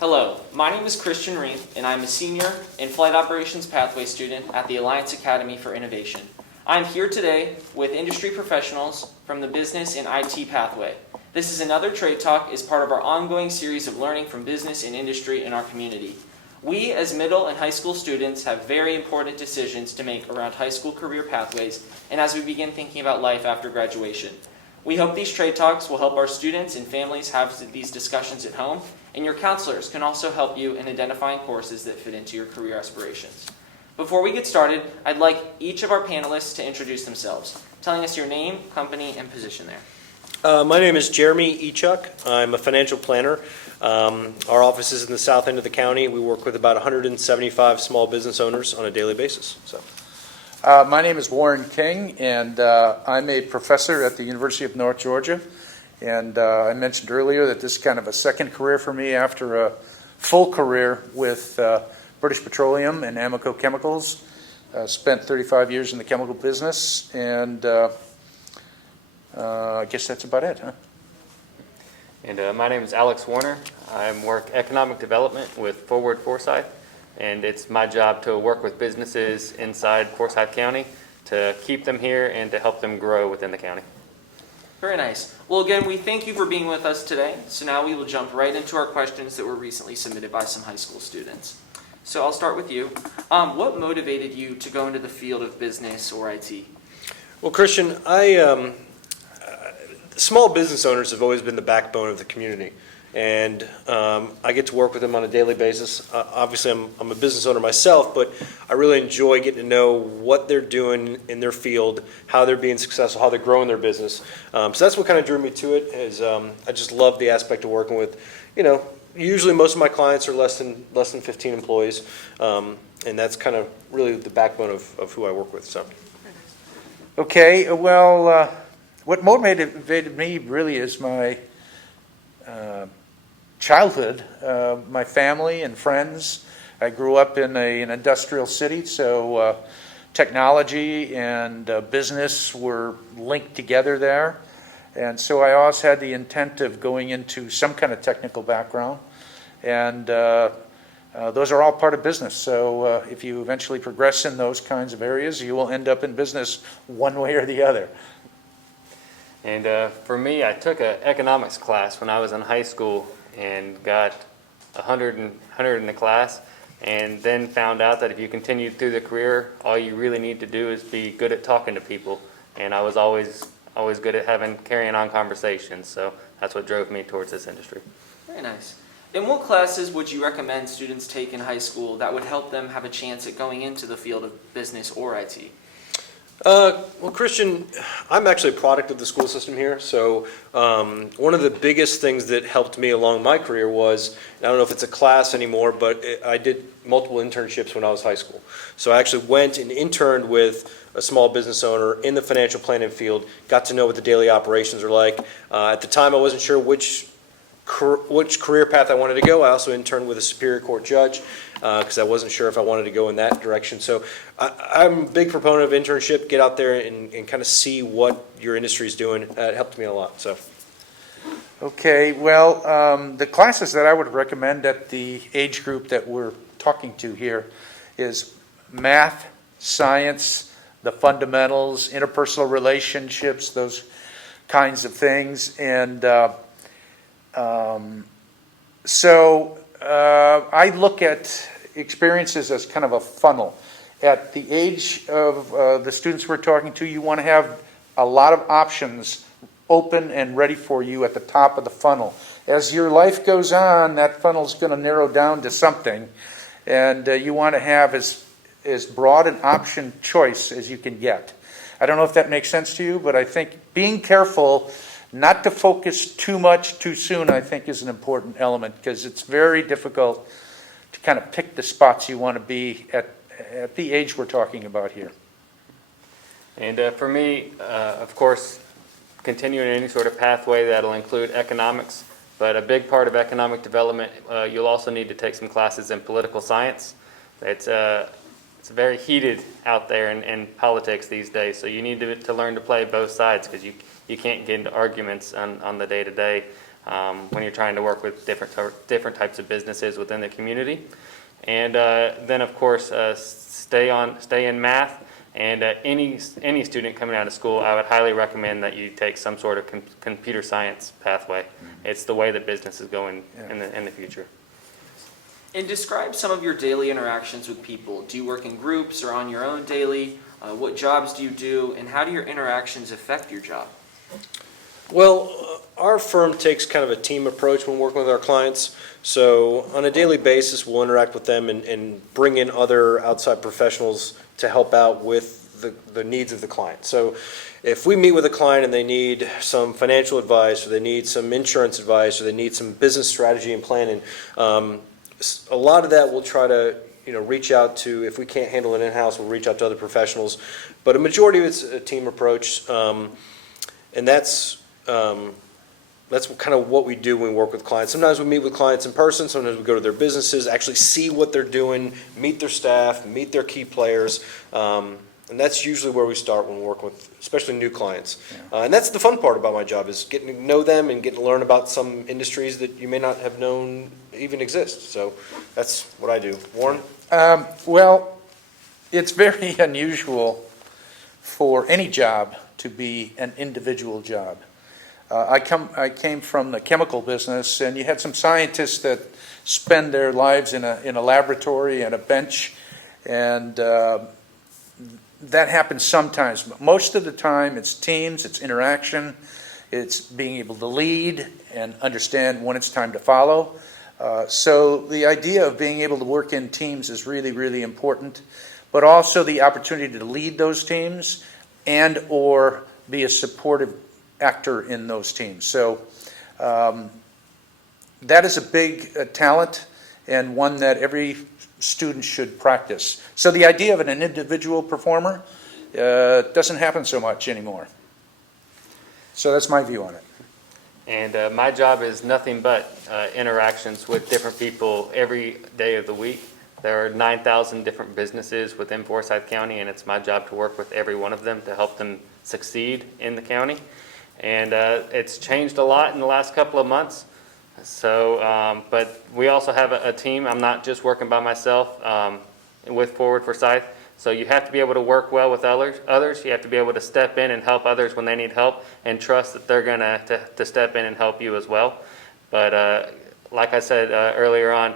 Hello, my name is Christian Reith, and I'm a senior in Flight Operations Pathway student at the Alliance Academy for Innovation. I'm here today with industry professionals from the Business and IT Pathway. This is another Trade Talk as part of our ongoing series of learning from business and industry in our community. We, as middle and high school students, have very important decisions to make around high school career pathways and as we begin thinking about life after graduation. We hope these Trade Talks will help our students and families have these discussions at home, and your counselors can also help you in identifying courses that fit into your career aspirations. Before we get started, I'd like each of our panelists to introduce themselves, telling us your name, company, and position there. My name is Jeremy Echuk. I'm a financial planner. Our office is in the south end of the county. We work with about 175 small business owners on a daily basis. My name is Warren King, and I'm a professor at the University of North Georgia. And I mentioned earlier that this is kind of a second career for me after a full career with British Petroleum and Amoco Chemicals. Spent 35 years in the chemical business, and I guess that's about it, huh? And my name is Alex Warner. I work economic development with Forsyth, and it's my job to work with businesses inside Forsyth County to keep them here and to help them grow within the county. Very nice. Well, again, we thank you for being with us today. So now we will jump right into our questions that were recently submitted by some high school students. So I'll start with you. What motivated you to go into the field of business or IT? Well, Christian, small business owners have always been the backbone of the community, and I get to work with them on a daily basis. Obviously, I'm a business owner myself, but I really enjoy getting to know what they're doing in their field, how they're being successful, how they're growing their business. So that's what kind of drew me to it. Is I just love the aspect of working with, usually most of my clients are less than 15 employees, and that's kind of really the backbone of who I work with. So, Okay, well, what motivated me really is my childhood, my family and friends. I grew up in an industrial city, so technology and business were linked together there. And so I always had the intent of going into some kind of technical background. And those are all part of business. So if you eventually progress in those kinds of areas, you will end up in business one way or the other. And for me, I took an economics class when I was in high school and got 100 in the class, and then found out that if you continued through the career, all you really need to do is be good at talking to people. And I was always good at carrying on conversations, so that's what drove me towards this industry. Very nice. And what classes would you recommend students take in high school that would help them have a chance at going into the field of business or IT? Well, Christian, I'm actually a product of the school system here. So one of the biggest things that helped me along my career was, I don't know if it's a class anymore, but I did multiple internships when I was high school. So I actually went and interned with a small business owner in the financial planning field, got to know what the daily operations are like. At the time, I wasn't sure which career path I wanted to go. I also interned with a Superior Court judge because I wasn't sure if I wanted to go in that direction. So I'm a big proponent of internship. Get out there and kind of see what your industry is doing. It helped me a lot. So. Okay, well, the classes that I would recommend at the age group that we're talking to here is math, science, the fundamentals, interpersonal relationships, those kinds of things. And so I look at experiences as kind of a funnel. At the age of the students we're talking to, you want to have a lot of options open and ready for you at the top of the funnel. As your life goes on, that funnel's going to narrow down to something, and you want to have as broad an option choice as you can get. I don't know if that makes sense to you, but I think being careful not to focus too much too soon, I think, is an important element, because it's very difficult to kind of pick the spots you want to be at the age we're talking about here. And for me, of course, continuing any sort of pathway that'll include economics, but a big part of economic development, you'll also need to take some classes in political science. It's very heated out there in politics these days, so you need to learn to play both sides, because you can't get into arguments on the day-to-day. when you're trying to work with different types of businesses within the community. And then, of course, stay in math. And any student coming out of school, I would highly recommend that you take some sort of computer science pathway. It's the way that business is going in the future. And describe some of your daily interactions with people. Do you work in groups or on your own daily? What jobs do you do, and how do your interactions affect your job? Well, our firm takes kind of a team approach when working with our clients. So on a daily basis, we'll interact with them and bring in other outside professionals to help out with the needs of the client. So if we meet with a client and they need some financial advice, or they need some insurance advice, or they need some business strategy and planning, a lot of that we'll try to reach out to. If we can't handle it in-house, we'll reach out to other professionals. But a majority of it's a team approach, and that's kind of what we do when we work with clients. Sometimes we meet with clients in person, sometimes we go to their businesses, actually see what they're doing, meet their staff, meet their key players, and that's usually where we start when we work with especially new clients. And that's the fun part about my job, is getting to know them and getting to learn about some industries that you may not have known even exist. So that's what I do. Warren? Well, it's very unusual for any job to be an individual job. I came from the chemical business, and you had some scientists that spend their lives in a laboratory and a bench, and that happens sometimes. But most of the time, it's teams, it's interaction, it's being able to lead and understand when it's time to follow. So the idea of being able to work in teams is really, really important, but also the opportunity to lead those teams and or be a supportive actor in those teams. So that is a big talent, and one that every student should practice. So the idea of an individual performer doesn't happen so much anymore. So that's my view on it. And my job is nothing but interactions with different people every day of the week. There are 9,000 different businesses within Forsyth County, and it's my job to work with every one of them to help them succeed in the county. And it's changed a lot in the last couple of months. So, but we also have a team. I'm not just working by myself with Forsyth. So you have to be able to work well with others. You have to be able to step in and help others when they need help, and trust that they're going to step in and help you as well. But like I said earlier on,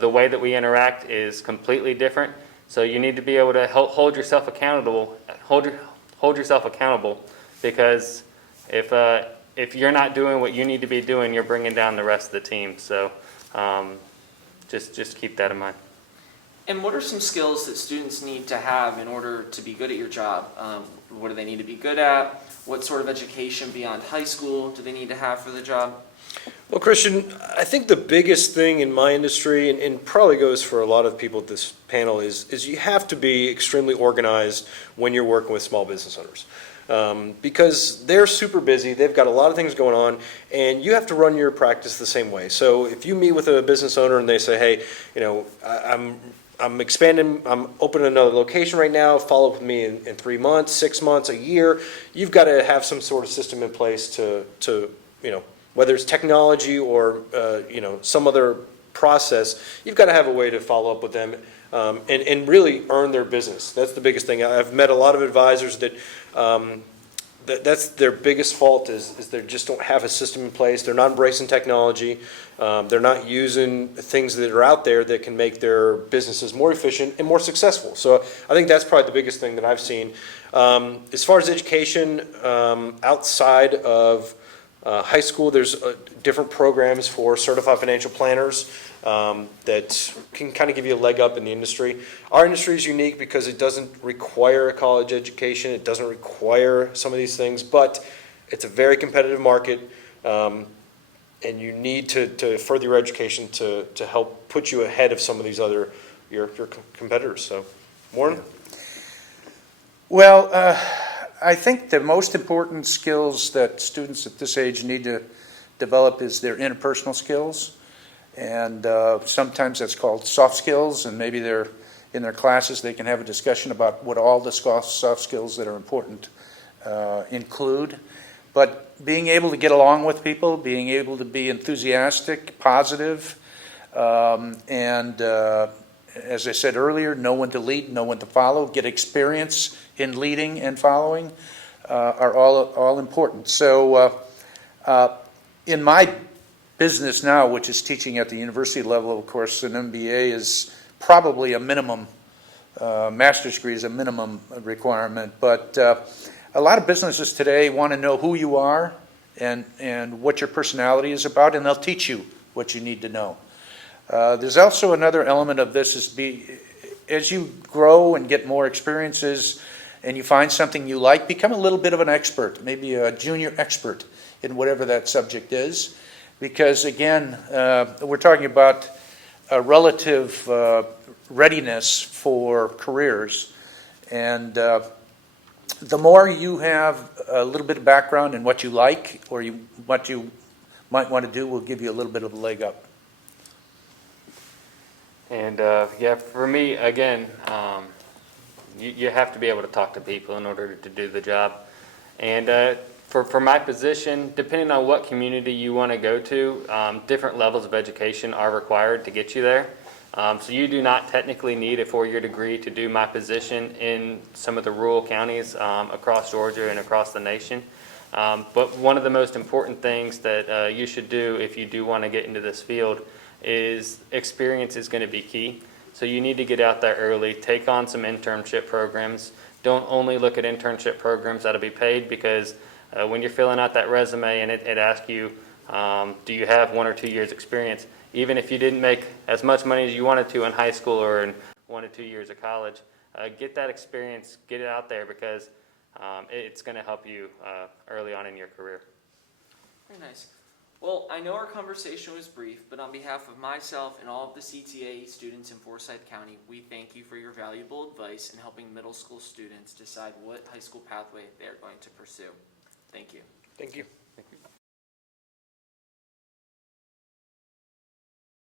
the way that we interact is completely different. So you need to be able to hold yourself accountable. Hold yourself accountable, because if you're not doing what you need to be doing, you're bringing down the rest of the team. So just keep that in mind. And what are some skills that students need to have in order to be good at your job? What do they need to be good at? What sort of education beyond high school do they need to have for the job? Well, Christian, I think the biggest thing in my industry, and probably goes for a lot of people at this panel, is you have to be extremely organized when you're working with small business owners. Because they're super busy, they've got a lot of things going on, and you have to run your practice the same way. So if you meet with a business owner and they say, hey, I'm expanding, I'm opening another location right now, follow up with me in 3 months, 6 months, a year, you've got to have some sort of system in place to whether it's technology or some other process, you've got to have a way to follow up with them and really earn their business. That's the biggest thing. I've met a lot of advisors that that's their biggest fault is they just don't have a system in place. They're not embracing technology. They're not using things that are out there that can make their businesses more efficient and more successful. So I think that's probably the biggest thing that I've seen. As far as education, outside of high school, there's different programs for certified financial planners that can kind of give you a leg up in the industry. Our industry is unique because it doesn't require a college education. It doesn't require some of these things, but it's a very competitive market, and you need to further your education to help put you ahead of some of these other your competitors. So, Warren? Well, I think the most important skills that students at this age need to develop is their interpersonal skills. And sometimes that's called soft skills, and maybe they're in their classes they can have a discussion about what all the soft skills that are important include. But being able to get along with people, being able to be enthusiastic, positive, and as I said earlier, know when to lead, know when to follow, get experience in leading and following are all important. So in my business now, which is teaching at the university level, of course, an MBA is probably a minimum, master's degree is a minimum requirement, but a lot of businesses today want to know who you are and what your personality is about, and they'll teach you what you need to know. There's also another element of this as you grow and get more experiences and you find something you like, become a little bit of an expert, maybe a junior expert in whatever that subject is. Because again, we're talking about a relative readiness for careers. And the more you have a little bit of background in what you like or what you might want to do will give you a little bit of a leg up. And yeah, for me, again, you have to be able to talk to people in order to do the job. And for my position, depending on what community you want to go to, different levels of education are required to get you there. So you do not technically need a 4-year degree to do my position in some of the rural counties across Georgia and across the nation. But one of the most important things that you should do if you do want to get into this field is experience is going to be key. So you need to get out there early, take on some internship programs. Don't only look at internship programs that'll be paid, because when you're filling out that resume and it asks you, do you have 1 or 2 years experience, even if you didn't make as much money as you wanted to in high school or in 1 or 2 years of college, get that experience, get it out there, because it's going to help you early on in your career. Very nice. Well, I know our conversation was brief, but on behalf of myself and all of the CTA students in Forsyth County, we thank you for your valuable advice in helping middle school students decide what high school pathway they are going to pursue. Thank you. Thank you. Thank you.